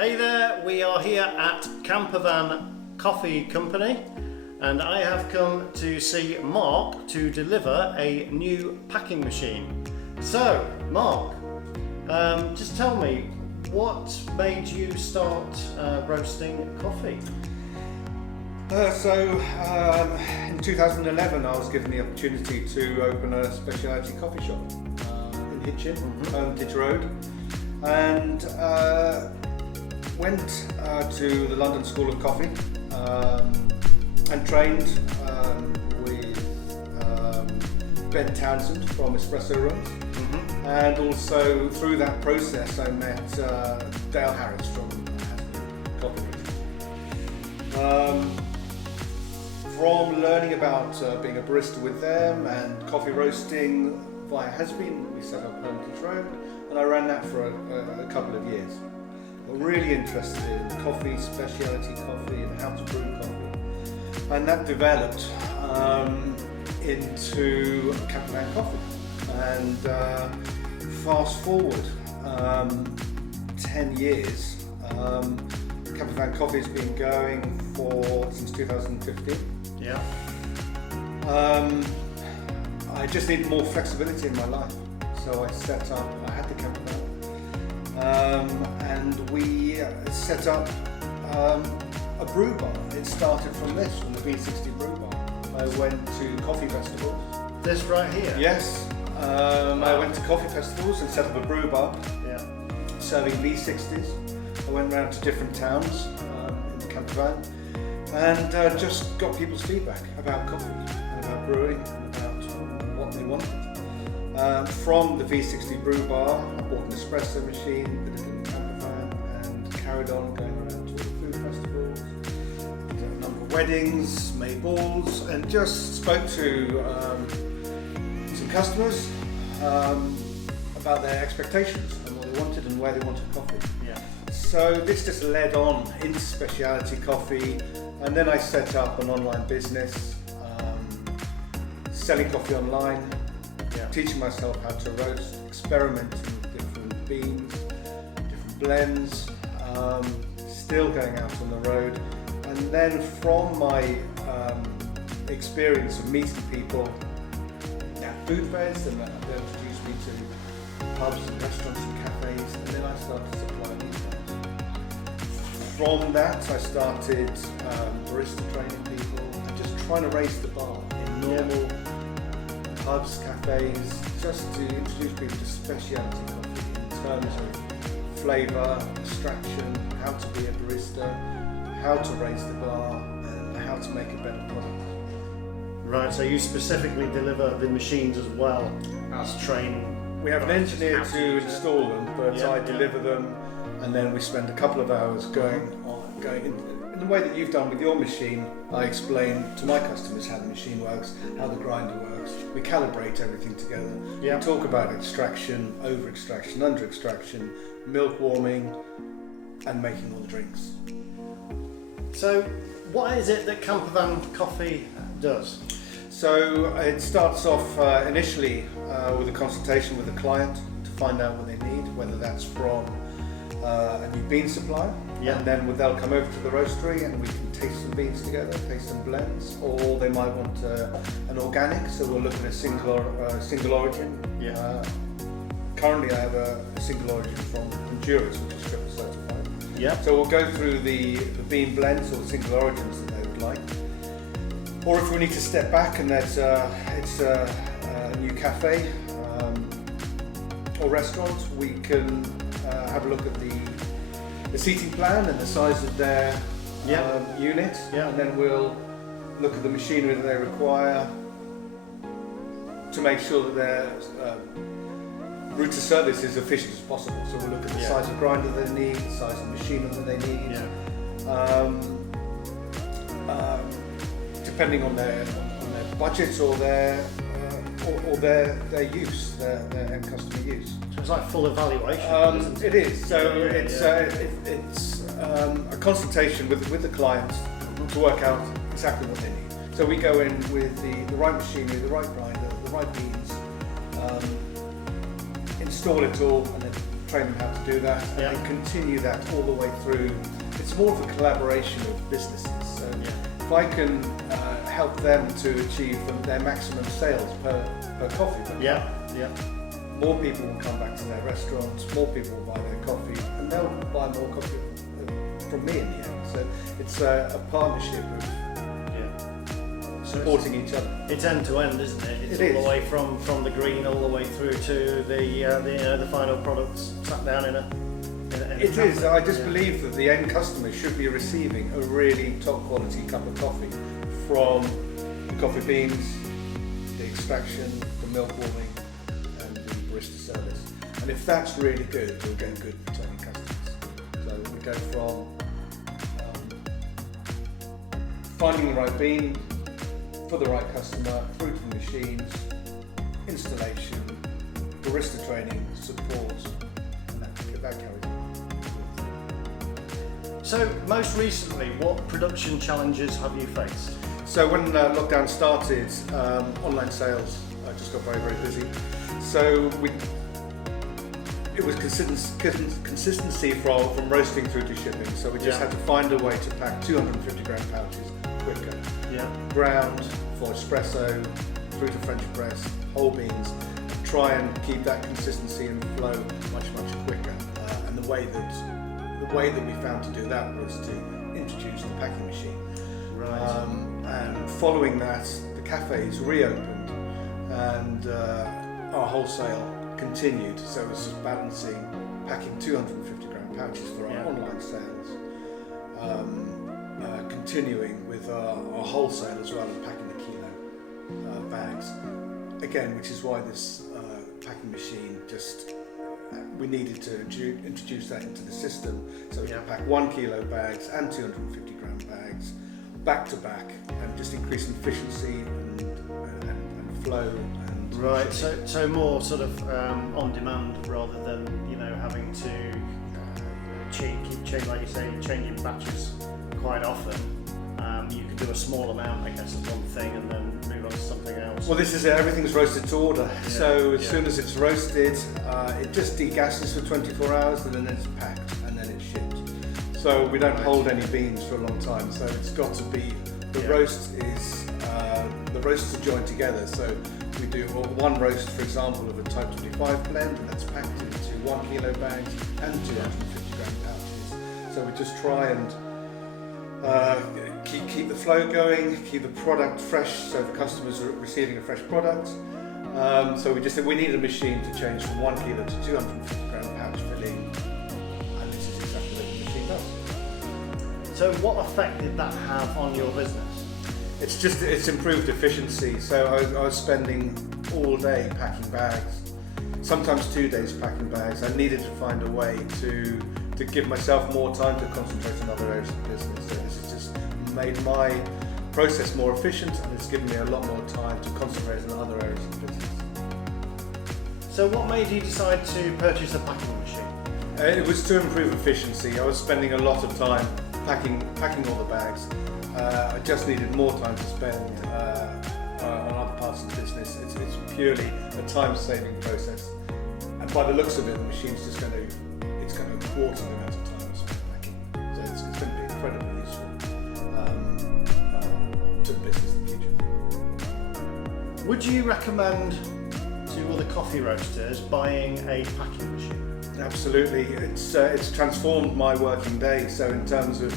Hey there, we are here at Campervan Coffee Company and I have come to see Mark to deliver a new packing machine. So, Mark, just tell me, what made you start roasting coffee? In 2011 I was given the opportunity to open a specialty coffee shop in Hitchin, Ditch Road, and went to the London School of Coffee and trained with Ben Townsend from Espresso Rooms, and also through that process I met Dale Harris from Coffee. From learning about being a barista with them and coffee roasting via Hasbeen, we set up Ditch Road, and I ran that for a couple of years. I'm really interested in coffee, specialty coffee, and how to brew coffee, and that developed into Campervan Coffee. And fast forward 10 years, Campervan Coffee has been going since 2015. Yeah. I just needed more flexibility in my life, so I had the Campervan, and we set up a brew bar. It started from the V60 brew bar. I went to coffee festivals. This right here? Yes. I went to coffee festivals and set up a brew bar, serving V60s. I went around to different towns in the Campervan and just got people's feedback about coffee and about brewing and about what they wanted. From the V60 brew bar, I bought an espresso machine, put it in the Campervan, and carried on going around to all the food festivals, did a number of weddings, made balls, and just spoke to some customers about their expectations and what they wanted and where they wanted coffee. So this just led on into specialty coffee, and then I set up an online business, selling coffee online, teaching myself how to roast, experimenting with different beans, different blends, still going out on the road. And then from my experience of meeting people at food fairs, and they introduced me to pubs and restaurants and cafes, and then I started supplying these guys. From that I started barista training people and just trying to raise the bar in normal pubs, cafes, just to introduce people to specialty coffee in terms of flavour, extraction, how to be a barista, how to raise the bar, and how to make a better product. Right, so you specifically deliver the machines as well as train? We have an engineer to install them, but I deliver them, and then we spend a couple of hours going in the way that you've done with your machine. I explain to my customers how the machine works, how the grinder works. We calibrate everything together. We talk about extraction, over extraction, under extraction, milk warming, and making all the drinks. So what is it that Campervan Coffee does? So it starts off initially with a consultation with the client to find out what they need, whether that's from a new bean supplier, and then they'll come over to the roastery and we can taste some beans together, taste some blends, or they might want an organic, so we'll look at a single origin. Currently I have a single origin from Honduras, which is triple certified. So we'll go through the bean blends or the single origins that they would like. Or if we need to step back and it's a new cafe or restaurant, we can have a look at the seating plan and the size of their unit, and then we'll look at the machinery that they require to make sure that their route to service is efficient as possible. So we'll look at the size of grinder they need, the size of machinery that they need, depending on their budget or their use, their end customer use. So it's like full evaluation, isn't it? It is. So it's a consultation with the client to work out exactly what they need. So we go in with the right machinery, the right grinder, the right beans, install it all, and then train them how to do that, and then continue that all the way through. It's more of a collaboration of businesses. So if I can help them to achieve their maximum sales per coffee, more people will come back to their restaurants, more people will buy their coffee, and they'll buy more coffee from me in the end. So it's a partnership of supporting each other. It's end to end, isn't it? It's all the way from the green all the way through to the final products sat down in a. It is. I just believe that the end customer should be receiving a really top quality cup of coffee from the coffee beans, the extraction, the milk warming, and the barista service. And if that's really good, we'll get good returning customers. So we go from finding the right bean for the right customer, through to the machines, installation, barista training, support, and that carries on. So most recently, what production challenges have you faced? So when lockdown started, online sales just got very, very busy. So it was consistency from roasting through to shipping. So we just had to find a way to pack 250 gram pouches quicker. Ground for espresso, through to French press, whole beans, try and keep that consistency and flow much, much quicker. And the way that we found to do that was to introduce the packing machine. Right. And following that, the cafes reopened, and our wholesale continued. So it was balancing, packing 250 gram pouches for our online sales, continuing with our wholesale as well, and packing the kilo bags. Again, which is why this packing machine we needed to introduce that into the system, so we can pack 1 kilo bags and 250 gram bags back to back, and just increasing efficiency and flow. And right. So more sort of on demand rather than having to change, like you say, changing batches quite often. You could do a small amount, I guess, of one thing and then move on to something else. Well, this is it. Everything's roasted to order. So as soon as it's roasted, it just degasses for 24 hours, and then it's packed, and then it's shipped. So we don't hold any beans for a long time. So it's got to be, the roasts are joined together. So we do one roast, for example, of a Type 25 blend, and that's packed into 1 kilo bags and 250 gram pouches. So we just try and keep the flow going, keep the product fresh, so the customers are receiving a fresh product. So we just said we need a machine to change from 1 kilo to 250 gram pouch filling, and this is exactly what the machine does. So what effect did that have on your business? It's improved efficiency. So I was spending all day packing bags, sometimes 2 days packing bags. I needed to find a way to give myself more time to concentrate on other areas of the business. So this has just made my process more efficient, and it's given me a lot more time to concentrate on other areas of the business. So what made you decide to purchase a packing machine? It was to improve efficiency. I was spending a lot of time packing all the bags. I just needed more time to spend on other parts of the business. It's purely a time-saving process, and by the looks of it, the machine's just going to quarter the amount of time I spent packing. So it's going to be incredibly useful to the business in the future. Would you recommend to other coffee roasters buying a packing machine? Absolutely. It's transformed my working day. So in terms of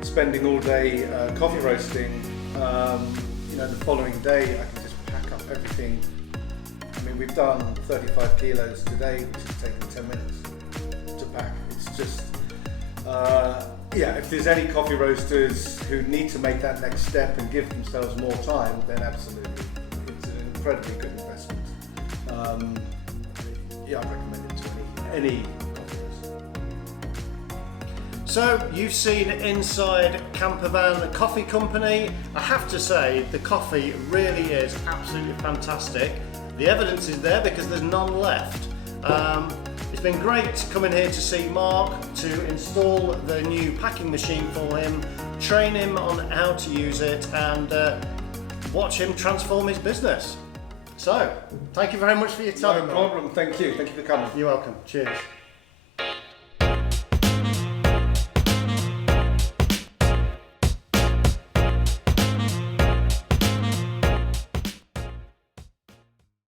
spending all day coffee roasting, the following day I can just pack up everything. I mean, we've done 35 kilos today, which has taken 10 minutes to pack. It's just, if there's any coffee roasters who need to make that next step and give themselves more time, then absolutely. It's an incredibly good investment. I recommend it to any coffee roaster. So you've seen inside Campervan Coffee Company. I have to say the coffee really is absolutely fantastic. The evidence is there because there's none left. It's been great coming here to see Mark, to install the new packing machine for him, train him on how to use it, and watch him transform his business. So, thank you very much for your time. No problem. Thank you. Thank you for coming. You're welcome. Cheers.